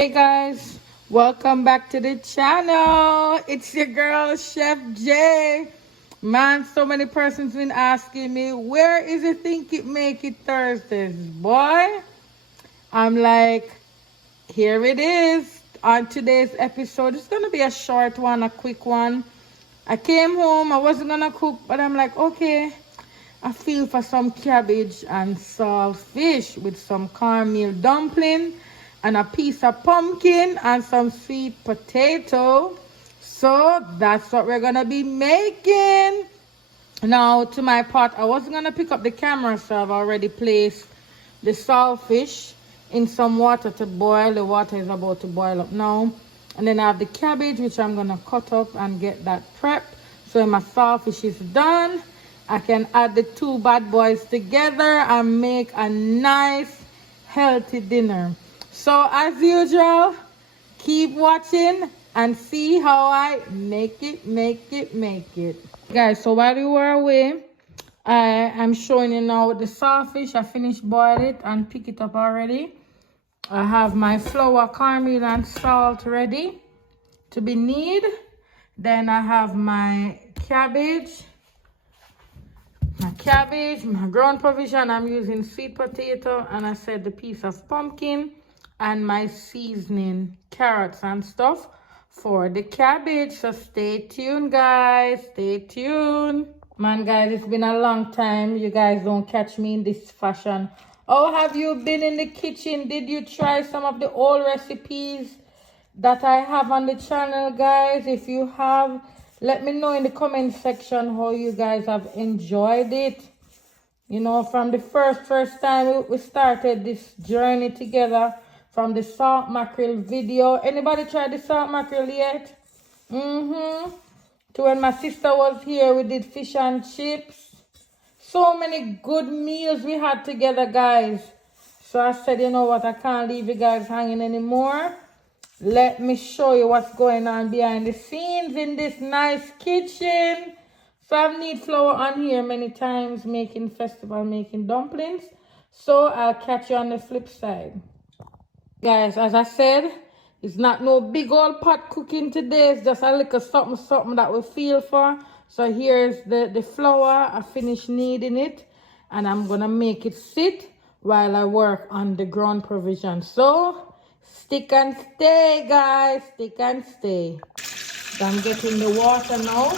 Hey guys, welcome back to the channel. It's your girl Chef J. Man, so many persons been asking me, where is it Think It Make It Thursdays? Boy, I'm like, here it is. On today's episode, it's gonna be a short one, a quick one. I came home, I wasn't gonna cook, but I'm like, okay, I feel for some cabbage and salt fish with some cornmeal dumpling and a piece of pumpkin and some sweet potato. So that's what we're gonna be making. Now to my pot, I wasn't gonna pick up the camera, so I've already placed the saltfish in some water to boil. The water is about to boil up now. And then I have the cabbage, which I'm gonna cut up and get that prepped. So when my saltfish is done, I can add the two bad boys together and make a nice healthy dinner. So as usual, keep watching and see how I make it. Guys, so while we were away, I'm showing you now the saltfish. I finished boiling it and pick it up already. I have my flour, cornmeal and salt ready to be kneaded. Then I have my cabbage, my ground provision. I'm using sweet potato, and I said the piece of pumpkin and my seasoning, carrots and stuff for the cabbage. So stay tuned, guys. Stay tuned. Man, guys, it's been a long time. You guys don't catch me in this fashion. Oh, have you been in the kitchen? Did you try some of the old recipes that I have on the channel, guys? If you have, let me know in the comment section how you guys have enjoyed it. You know, from the first time we started this journey together, from the salt mackerel video. Anybody tried the salt mackerel yet? To when my sister was here, we did fish and chips. So many good meals we had together, guys. So I said, you know what, I can't leave you guys hanging anymore. Let me show you what's going on behind the scenes in this nice kitchen. So I've need flour on here many times making dumplings. So I'll catch you on the flip side. Guys, as I said, it's not no big old pot cooking today. It's just a little something that we feel for. So here's the flour. I finished kneading it. And I'm going to make it sit while I work on the ground provision. So stick and stay, guys. Stick and stay. So I'm getting the water now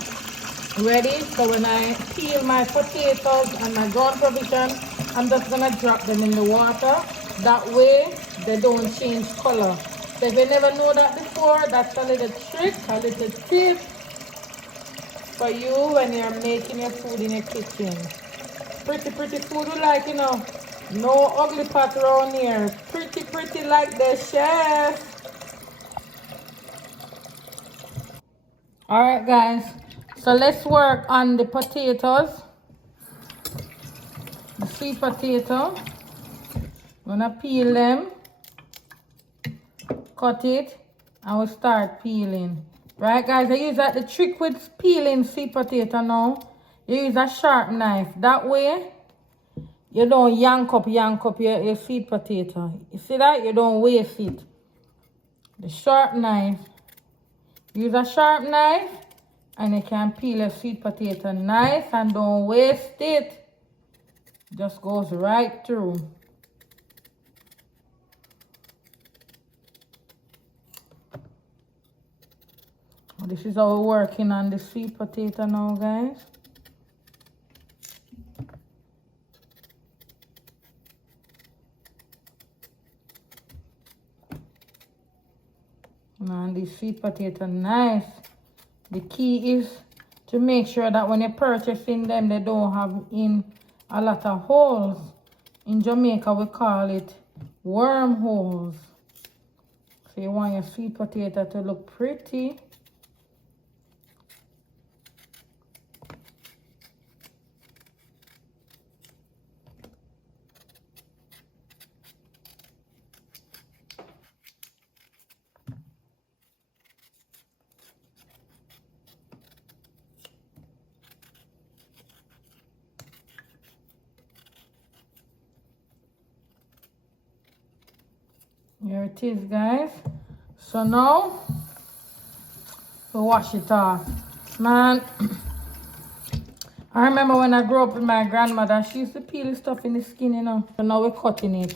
ready. So when I peel my potatoes and my ground provision, I'm just going to drop them in the water. That way they don't change color. So if you never know that before, that's a little trick, a little tip for you when you're making your food in your kitchen. Pretty food you like, you know. No ugly pot around here. Pretty like the chef. Alright guys, so let's work on the potatoes. The sweet potato. I'm gonna peel them, cut it, and we'll start peeling. Right guys, I use that the trick with peeling sweet potato now. You use a sharp knife. That way, you don't yank up your sweet potato. You see that? You don't waste it. The sharp knife. Use a sharp knife, and you can peel a sweet potato nice and don't waste it. Just goes right through. This is how we're working on the sweet potato now, guys. Man, the sweet potato nice. The key is to make sure that when you're purchasing them, they don't have in a lot of holes. In Jamaica, we call it wormholes. So you want your sweet potato to look pretty. Here it is, guys. So now we wash it off. Man, I remember when I grew up with my grandmother, she used to peel the stuff in the skin, you know. So now we're cutting it.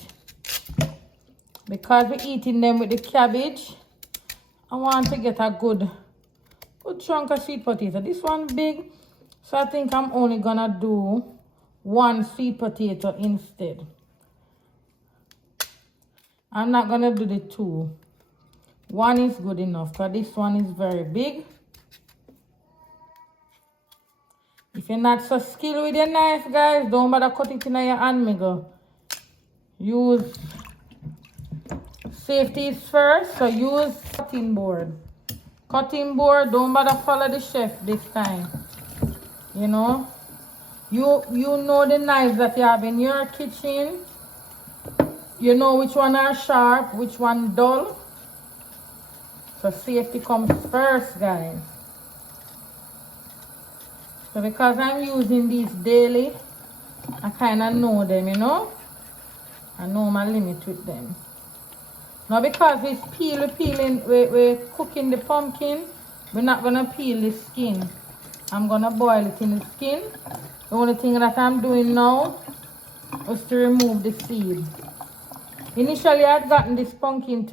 Because we're eating them with the cabbage, I want to get a good chunk of sweet potato. This one big, so I think I'm only gonna do one sweet potato instead. I'm not gonna do the two. One is good enough, because this one is very big. If you're not so skilled with your knife, guys, don't bother cut it in your hand, me go. Use safety is first, so use cutting board. Cutting board, don't bother follow the chef this time. You know? You know the knives that you have in your kitchen. You know which one are sharp, which one dull. So safety comes first, guys. So because I'm using these daily, I kind of know them, you know. I know my limit with them. Now because it's we're cooking the pumpkin, we're not going to peel the skin. I'm going to boil it in the skin. The only thing that I'm doing now is to remove the seed. Initially, I had gotten this pumpkin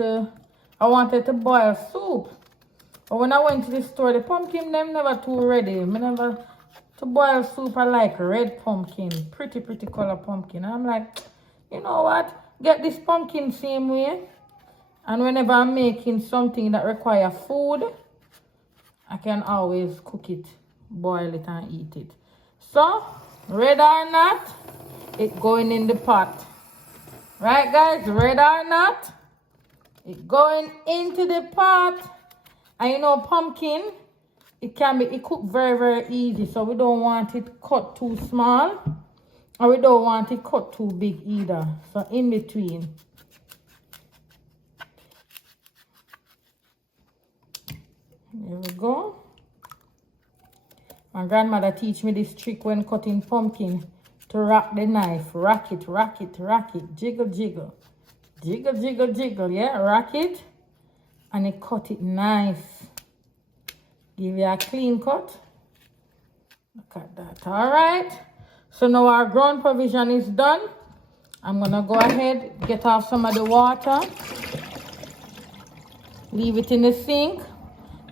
I wanted to boil soup. But when I went to the store, the pumpkin, them never too ready. To boil soup, I like red pumpkin. Pretty color pumpkin. I'm like, you know what? Get this pumpkin same way. And whenever I'm making something that requires food, I can always cook it, boil it, and eat it. So, red or not, it going in the pot. Right, guys? Red or not, it going into the pot. And you know, pumpkin, it cooked very easy. So we don't want it cut too small, or we don't want it cut too big either. So in between. There we go. My grandmother teach me this trick when cutting pumpkin, to rock the knife. Rock it. Jiggle. Jiggle. Yeah, rock it. And it cut it nice. Give you a clean cut. Look at that. Alright. So now our ground provision is done. I'm going to go ahead, get off some of the water. Leave it in the sink.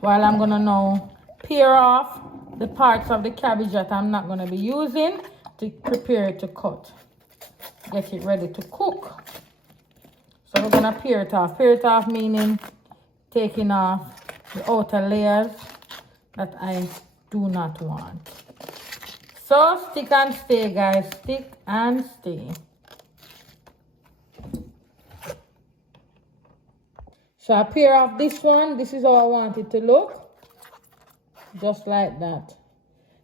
While I'm going to now peel off the parts of the cabbage that I'm not going to be using to prepare it to cut. Get it ready to cook. So we're going to peel it off. Peel it off meaning taking off the outer layers that I do not want. So stick and stay, guys. Stick and stay. So I peel off this one. This is how I want it to look. Just like that.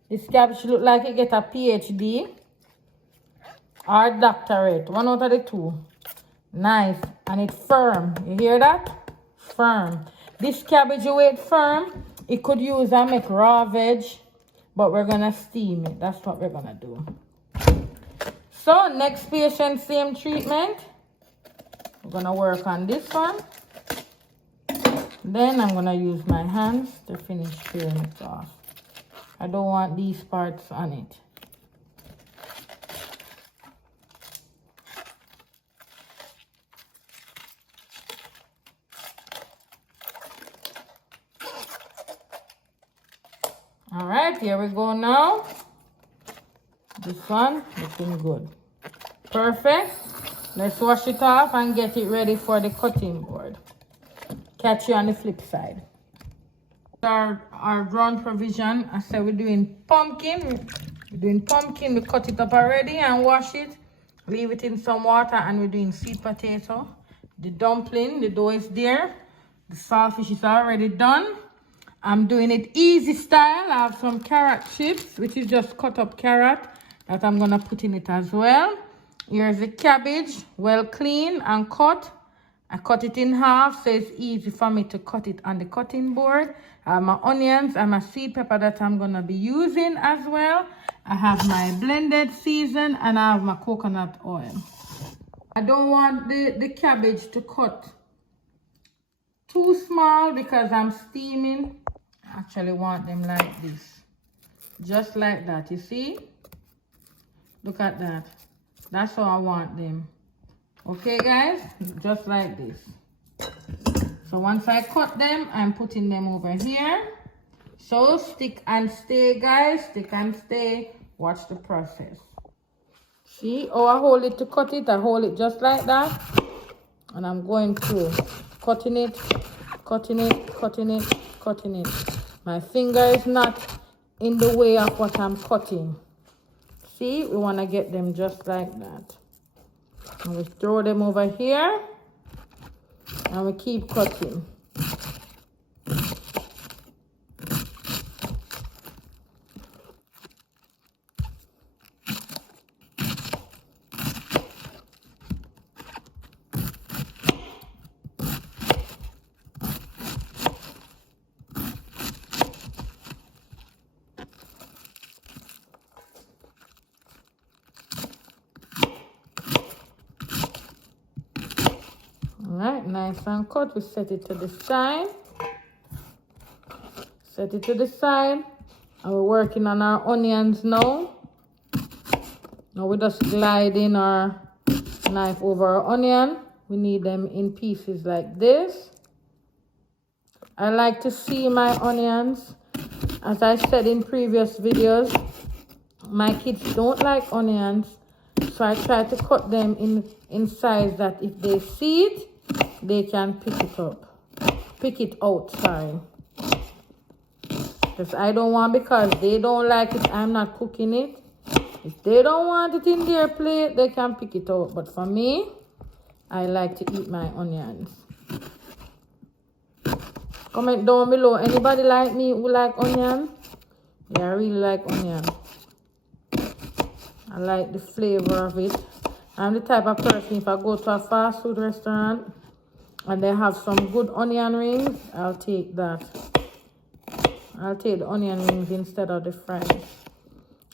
This cabbage look like it get a PhD or doctorate. One out of the two. Nice. And it's firm. You hear that? Firm. This cabbage weight firm. It could use and make raw veg. But we're going to steam it. That's what we're going to do. So next patient, same treatment. We're going to work on this one. Then I'm going to use my hands to finish peeling it off. I don't want these parts on it. Alright, here we go now. This one looking good. Perfect. Let's wash it off and get it ready for the cutting board. Catch you on the flip side. Our ground provision, I said we're doing pumpkin. We cut it up already and wash it. Leave it in some water, and we're doing sweet potato. The dumpling, the dough is there. The saltfish is already done. I'm doing it easy style. I have some carrot chips, which is just cut up carrot that I'm gonna put in it as well. Here's the cabbage, well clean and cut. I cut it in half, so it's easy for me to cut it on the cutting board. I have my onions and my sweet pepper that I'm going to be using as well. I have my blended season, and I have my coconut oil. I don't want the cabbage to cut too small because I'm steaming. I actually want them like this. Just like that, you see? Look at that. That's how I want them. Okay, guys? Just like this. So once I cut them, I'm putting them over here. So stick and stay, guys. Stick and stay. Watch the process. See? Oh, I hold it to cut it. I hold it just like that. And I'm going through. Cutting it, cutting it, cutting it, cutting it. My finger is not in the way of what I'm cutting. See? We want to get them just like that. And we throw them over here. And we keep cutting. Alright, nice and cut. We set it to the side. Set it to the side. And we're working on our onions now. Now we're just gliding our knife over our onion. We need them in pieces like this. I like to see my onions. As I said in previous videos, my kids don't like onions. So I try to cut them in size that if they see it, they can pick it up. Pick it out, sorry. Because I don't want, because they don't like it, I'm not cooking it. If they don't want it in their plate, they can pick it out. But for me, I like to eat my onions. Comment down below. Anybody like me who like onion? Yeah, I really like onion. I like the flavor of it. I'm the type of person, if I go to a fast food restaurant and they have some good onion rings, I'll take that. I'll take the onion rings instead of the fries.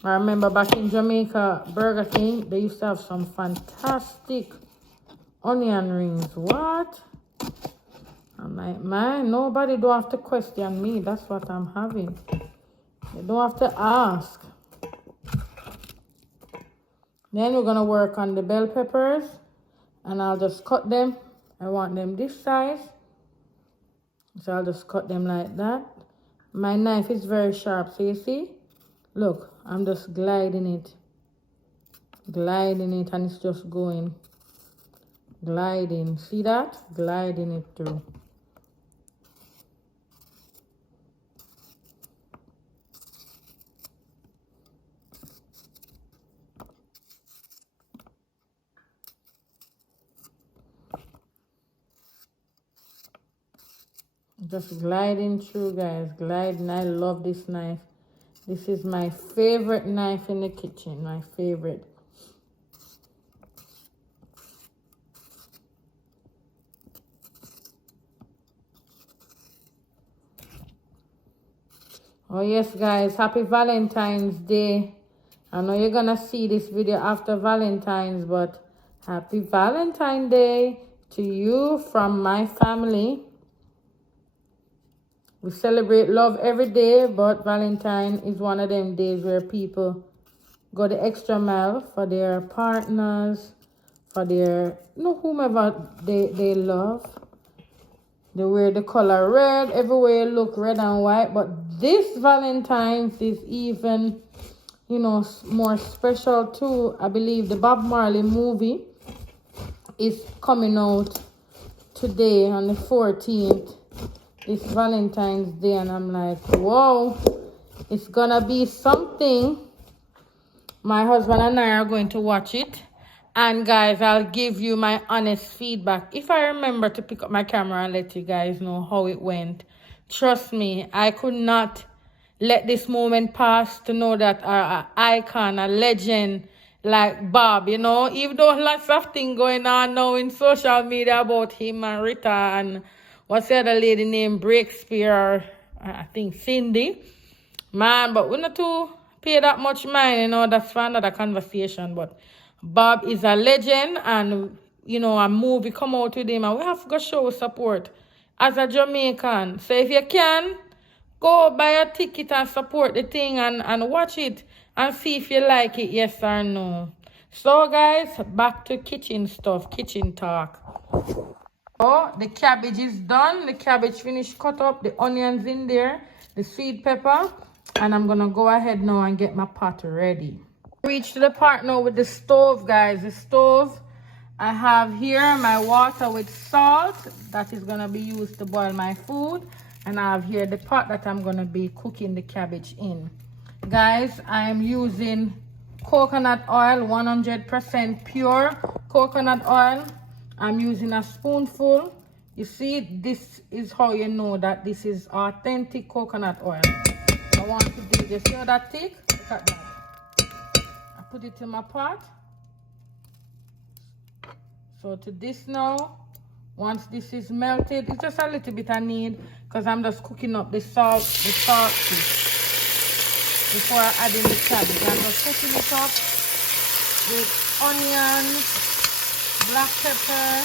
I remember back in Jamaica, Burger King, they used to have some fantastic onion rings. What? I'm like, man, nobody don't have to question me. That's what I'm having. You don't have to ask. Then we're going to work on the bell peppers. And I'll just cut them. I want them this size. So I'll just cut them like that. My knife is very sharp. So you see? Look, I'm just gliding it. Gliding it, and it's just going. Gliding. See that? Gliding it through. Just gliding through, guys. Gliding. I love this knife. This is my favorite knife in the kitchen. My favorite. Oh yes, guys. Happy Valentine's Day. I know you're going to see this video after Valentine's, but happy Valentine's Day to you from my family. We celebrate love every day, but Valentine is one of them days where people go the extra mile for their partners, for their, whomever they love. They wear the color red. Everywhere look red and white. But this Valentine's is even, more special too. I believe the Bob Marley movie is coming out today on the 14th. This Valentine's Day, and I'm like, whoa, it's gonna be something. My husband and I are going to watch it, and guys, I'll give you my honest feedback if I remember to pick up my camera and let you guys know how it went. Trust me, I could not let this moment pass to know that our icon, a legend like Bob, even though lots of things going on now in social media about him and Rita and what's the other lady named Breakspear, I think Cindy. Man, but we're not to pay that much mind, that's for another conversation. But Bob is a legend, and, a movie come out with him, and we have to go show support. as a Jamaican. So if you can, go buy a ticket and support the thing and watch it and see if you like it, yes or no. So guys, back to kitchen stuff, kitchen talk. Oh, the cabbage is done. The cabbage finished cut up, the onions in there, the sweet pepper. And I'm gonna go ahead now and get my pot ready. Reach to the part now with the stove, guys. The stove, I have here my water with salt that is gonna be used to boil my food. And I have here the pot that I'm gonna be cooking the cabbage in. Guys, I am using coconut oil, 100% pure coconut oil. I'm using a spoonful. You see, this is how you know that this is authentic coconut oil. I want to do this. See how that thick? Look at that. I put it in my pot. So to this now, once this is melted, it's just a little bit I need because I'm just cooking up the salt before I add in the cabbage. I'm just cooking it up with onions, black pepper,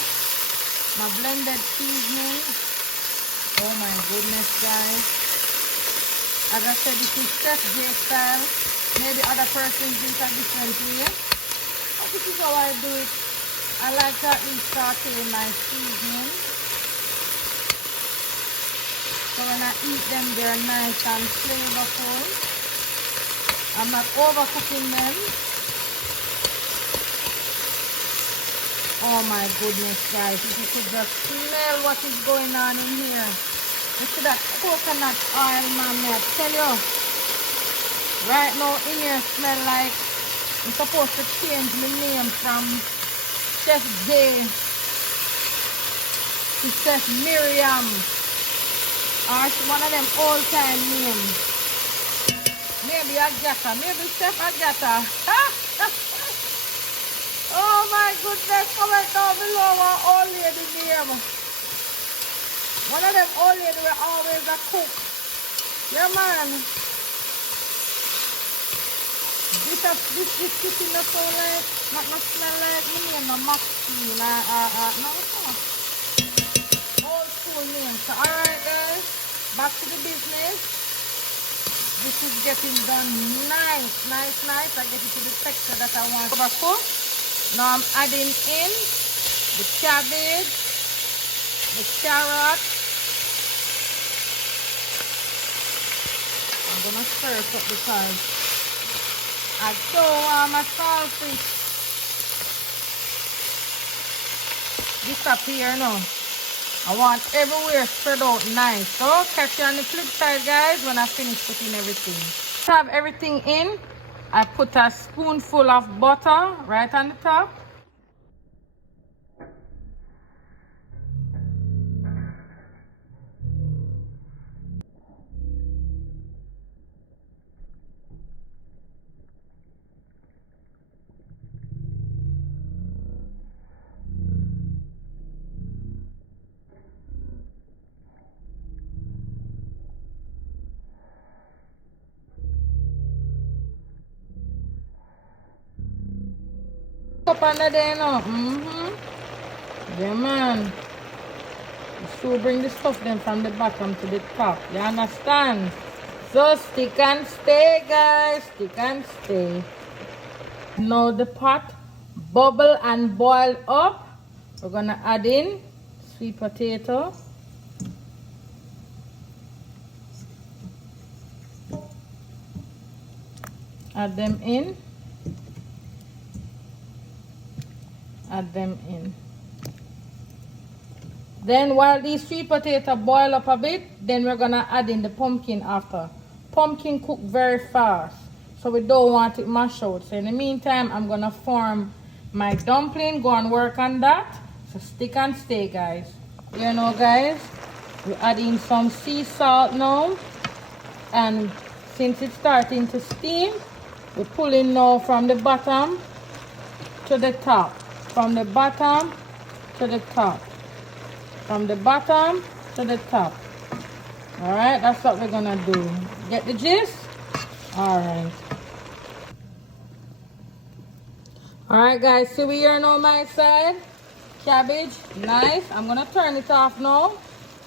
my blended seasoning. Oh my goodness, guys. As I said, this is Chef J style. Maybe other persons do it a different way. But this is how I do it. I like to at least saute my seasoning. So when I eat them, they're nice and flavorful. I'm not overcooking them. Oh my goodness, guys. If you could just smell what is going on in here. You see that coconut oil, man, I tell you. Right now in here smell like I'm supposed to change my name from Chef J to Chef Miriam. Or one of them old-time names. Maybe Agatha. Maybe Chef Agatha. Oh my goodness. Comment down below what old lady name. One of them old lady were always a cook. Yeah, man. This kitchen not so like, not smell like me name, no Maxine, no. Old school name. So alright guys, back to the business. This is getting done nice. I get it to the texture that I want. Now I'm adding in the cabbage, the carrot. I'm gonna stir it up because I so want my saltfish. This up here now. I want everywhere spread out nice. So catch you on the flip side, guys, when I finish putting everything. To have everything in, I put a spoonful of butter right on the top. Up under there now. Yeah, man. You should bring the stuff then from the bottom to the top. You understand? So stick and stay, guys. Stick and stay. Now the pot bubble and boil up. We're gonna add in sweet potato. Add them in. Add them in. Then while these sweet potato boil up a bit, then we're gonna add in the pumpkin after. Pumpkin cook very fast, so we don't want it mashed out. So in the meantime, I'm gonna form my dumpling, go and work on that. So stick and stay, guys. You know, guys, we're adding some sea salt now, and since it's starting to steam, we're pulling now from the bottom to the top. From the bottom to the top. From the bottom to the top. Alright, that's what we're gonna do. Get the gist? Alright. Alright guys, so we are now on my side. Cabbage, nice. I'm gonna turn it off now.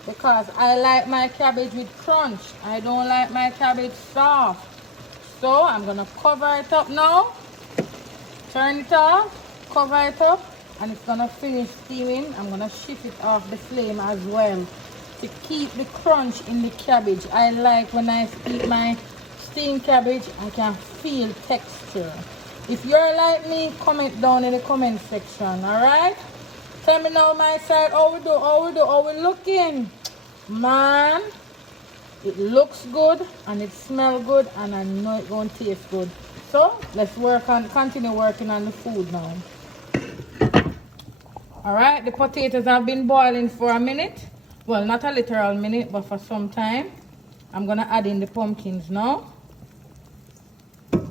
because I like my cabbage with crunch. I don't like my cabbage soft. So I'm gonna cover it up now, turn it off, cover it up, and it's gonna finish steaming. I'm gonna shift it off the flame as well to keep the crunch in the cabbage. I like when I eat my steamed cabbage, I can feel texture. If you're like me, comment down in the comment section, alright? Tell me now my side, how we looking? Man, it looks good and it smells good and I know it's going to taste good. So let's continue working on the food now. Alright, the potatoes have been boiling for a minute. Well, not a literal minute, but for some time. I'm gonna add in the pumpkins now.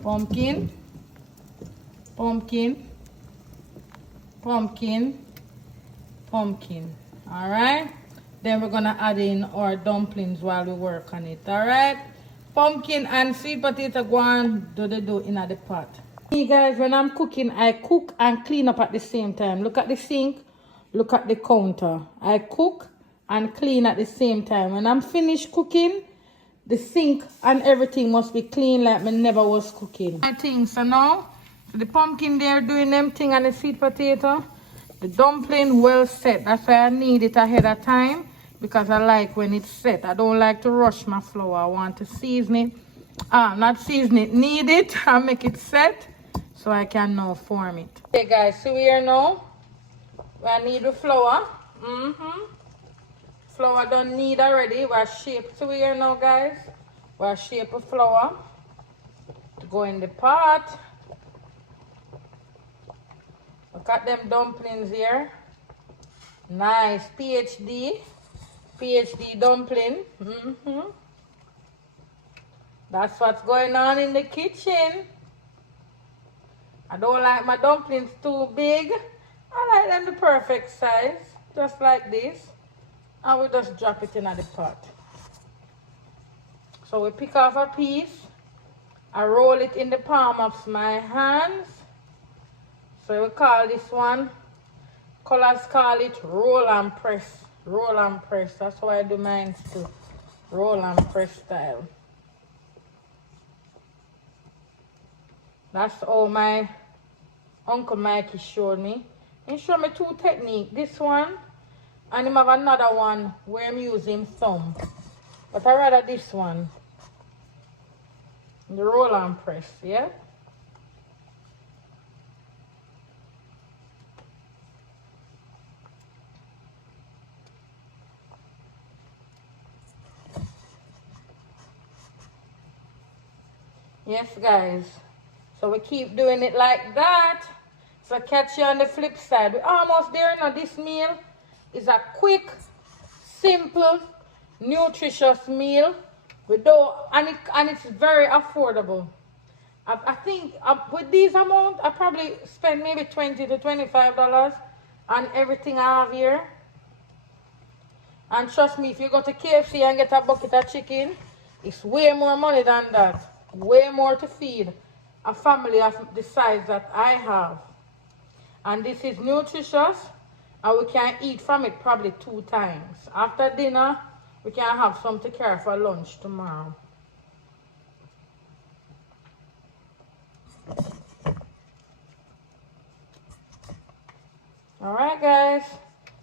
Pumpkin, pumpkin, pumpkin, pumpkin. Alright, then we're gonna add in our dumplings while we work on it. Alright, pumpkin and sweet potato go and do in the pot. You guys, when I'm cooking, I cook and clean up at the same time. Look at the sink, look at the counter. I cook and clean at the same time. When I'm finished cooking, the sink and everything must be clean like me never was cooking. I think so now. The pumpkin there doing them thing and the sweet potato. The dumpling well set. That's why I need it ahead of time, because I like when it's set. I don't like to rush my flour. I want to season it. Not season it, knead it and make it set so I can now form it. Okay guys, so here now. I need the flour. Flour done knead already. We're shaped to here now guys. We're shape of flour to go in the pot. Look at them dumplings here. Nice. PhD dumpling. That's what's going on in the kitchen. I don't like my dumplings too big. I like them the perfect size. Just like this. And we just drop it in the pot. So we pick off a piece. I roll it in the palm of my hands. So we call this one, colors call it roll and press. Roll and press. That's how I do mine too. Roll and press style. That's all my Uncle Mikey showed me. He showed me two techniques. This one, and he have another one where I'm using thumb. But I rather this one. The roll and press, yeah? Yes, guys. So we keep doing it like that. So catch you on the flip side. We're almost there now. This meal is a quick, simple, nutritious meal. And it's very affordable. I think with this amount, I probably spend maybe $20 to $25 on everything I have here. And trust me, if you go to KFC and get a bucket of chicken, it's way more money than that. Way more to feed a family of the size that I have. And this is nutritious, and we can eat from it probably 2 times. After dinner, we can have some to carry for lunch tomorrow. Alright guys,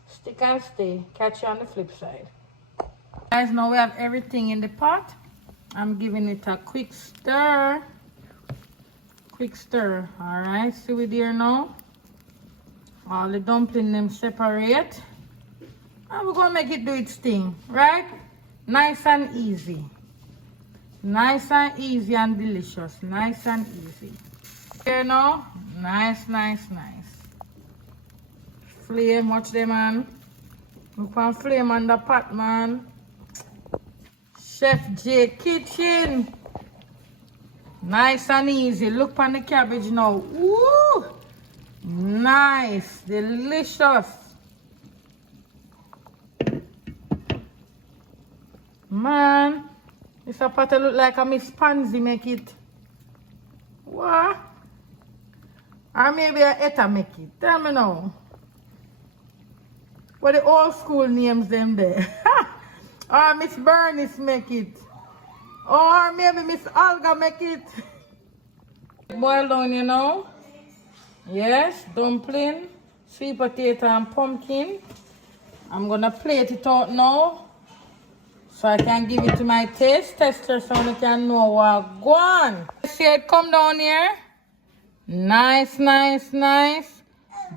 stick and stay. Catch you on the flip side. Guys, now we have everything in the pot. I'm giving it a quick stir. Quick stir. Alright, see we there now? All the dumpling them separate. And we're gonna make it do its thing, right? Nice and easy. Nice and easy and delicious. Nice and easy. Here now, nice, nice, nice. Flame, watch them, man. Look on flame on the pot, man. Chef J Kitchen. Nice and easy. Look on the cabbage now. Woo! Nice, delicious. Man, this a pot look like a Miss Pansy make it. What? Or maybe a Etta make it. Tell me now. What the old school names them there? Or Miss Bernice make it. Or maybe Miss Olga make it. Boil down, you know. Yes, dumpling, sweet potato and pumpkin. I'm gonna plate it out now. So I can give it to my taste tester so they can know what go on. See it come down here. Nice, nice, nice.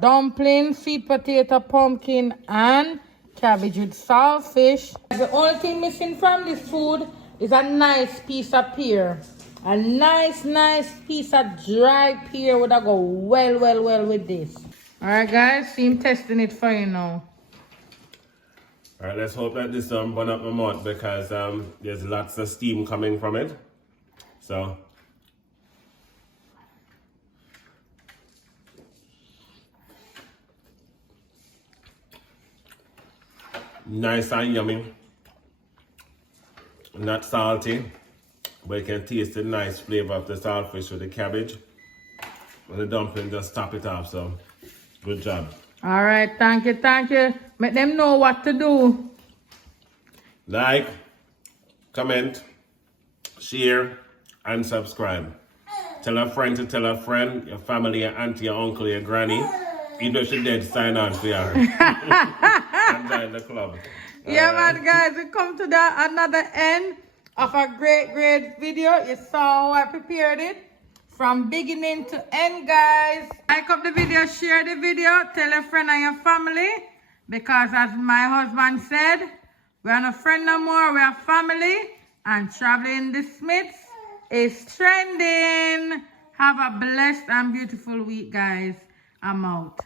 Dumpling, sweet potato, pumpkin, and cabbage with saltfish. The only thing missing from this food is a nice piece of pear. A nice, nice piece of dry pear would go well, well, well with this. Alright guys, see him testing it for you now. Alright, let's hope that this don't burn up my mouth because there's lots of steam coming from it. So nice and yummy. Not salty, but you can taste the nice flavor of the saltfish with the cabbage. And the dumpling just top it off, so good job. Alright, thank you, thank you. Make them know what to do. Like, comment, share, and subscribe. Tell a friend to tell a friend, your family, your auntie, your uncle, your granny. Even though she's dead, sign on for her. And join the club. Yeah, man, guys, we come to another end of a great, great video. You saw how I prepared it from beginning to end, guys. Like up the video, share the video, tell a friend and your family. Because as my husband said, we're not a friend no more, we're family. And traveling the Smiths is trending. Have a blessed and beautiful week, guys. I'm out.